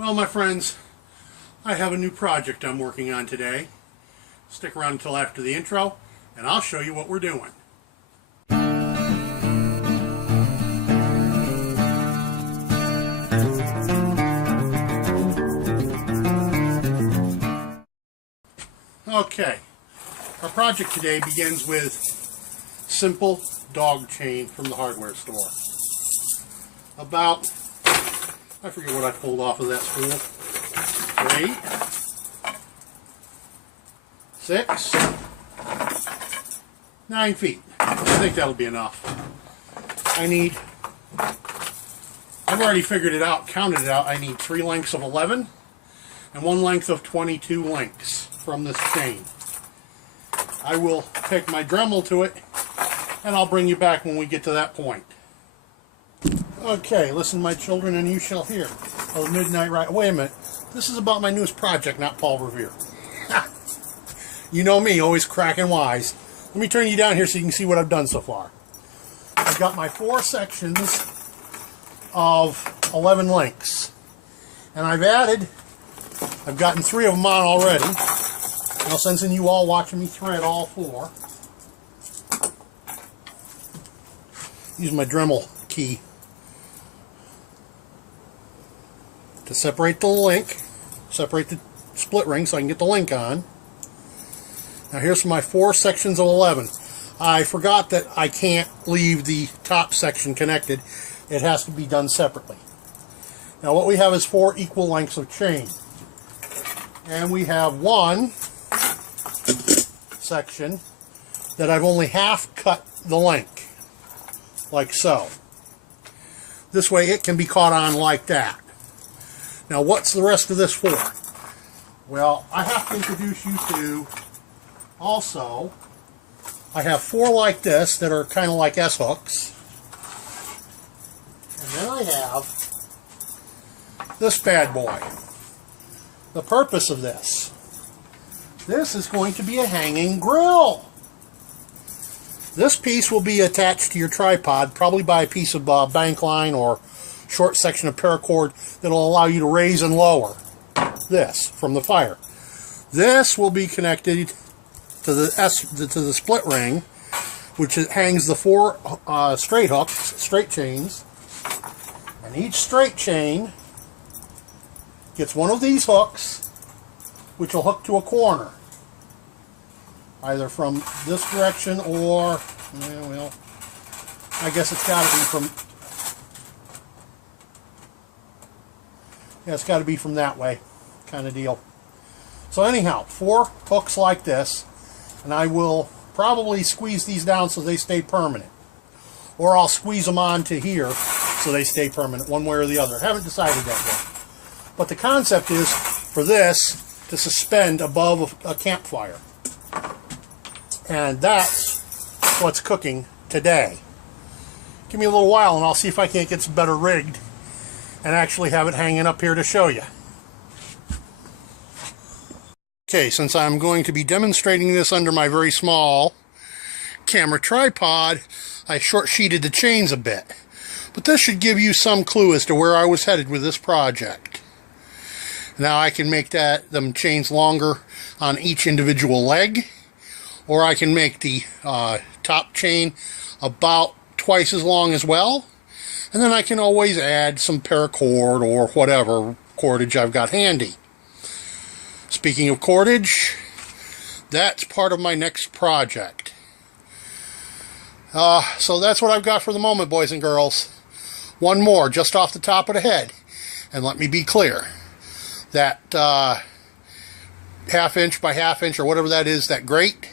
Well, my friends, I have a new project I'm working on today. Stick around until after the intro, and I'll show you what we're doing. Okay, our project today begins with simple dog chain from the hardware store. About, I forget what I pulled off of that spool. 8, 6, 9 feet. I think that'll be enough. I've already figured it out, counted it out. I need 3 lengths of 11 and 1 length of 22 links from this chain. I will take my Dremel to it, and I'll bring you back when we get to that point. Okay, listen, my children, and you shall hear. Oh, midnight ride. Wait a minute. This is about my newest project, not Paul Revere. You know me, always cracking wise. Let me turn you down here so you can see what I've done so far. I've got my 4 sections of 11 links. And I've gotten 3 of them on already. Now, since you all watching me thread all 4, use my Dremel key to separate the link, separate the split ring so I can get the link on. Now here's my 4 sections of 11. I forgot that I can't leave the top section connected. It has to be done separately. Now what we have is 4 equal lengths of chain. And we have 1 section that I've only half cut the link, like so. This way it can be caught on like that. Now what's the rest of this for? Well, I have to introduce you to also, I have 4 like this that are kind of like S-hooks. And then I have this bad boy. The purpose of this is going to be a hanging grill. This piece will be attached to your tripod, probably by a piece of bank line or short section of paracord that will allow you to raise and lower this from the fire. This will be connected to the split ring, which hangs the 4 straight chains, and each straight chain gets one of these hooks, which will hook to a corner, either from this direction or, well, I guess it's got to be from, yeah, it's got to be from that way, kind of deal. So anyhow, 4 hooks like this, and I will probably squeeze these down so they stay permanent, or I'll squeeze them onto here so they stay permanent, one way or the other. I haven't decided that yet. But the concept is for this to suspend above a campfire. And that's what's cooking today. Give me a little while and I'll see if I can't get some better rigged and actually have it hanging up here to show you. Okay, since I'm going to be demonstrating this under my very small camera tripod, I short-sheeted the chains a bit. But this should give you some clue as to where I was headed with this project. Now I can make them chains longer on each individual leg, or I can make the top chain about twice as long as well, and then I can always add some paracord or whatever cordage I've got handy. Speaking of cordage, that's part of my next project. So that's what I've got for the moment, boys and girls. One more just off the top of the head, and let me be clear. That ½ inch by ½ inch or whatever that is, that grate,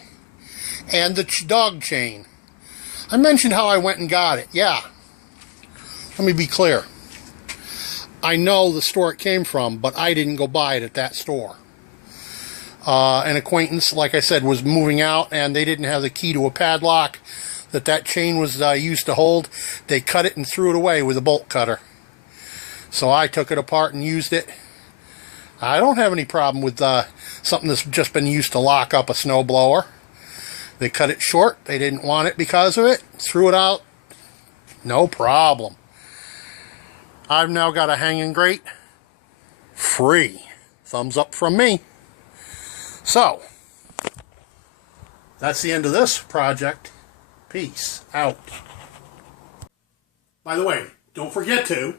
and the dog chain. I mentioned how I went and got it. Yeah. Let me be clear. I know the store it came from, but I didn't go buy it at that store. An acquaintance, like I said, was moving out, and they didn't have the key to a padlock that chain was used to hold. They cut it and threw it away with a bolt cutter. So I took it apart and used it. I don't have any problem with something that's just been used to lock up a snowblower. They cut it short. They didn't want it because of it. Threw it out. No problem. I've now got a hanging grate free. Thumbs up from me. So, that's the end of this project. Peace out. By the way, don't forget to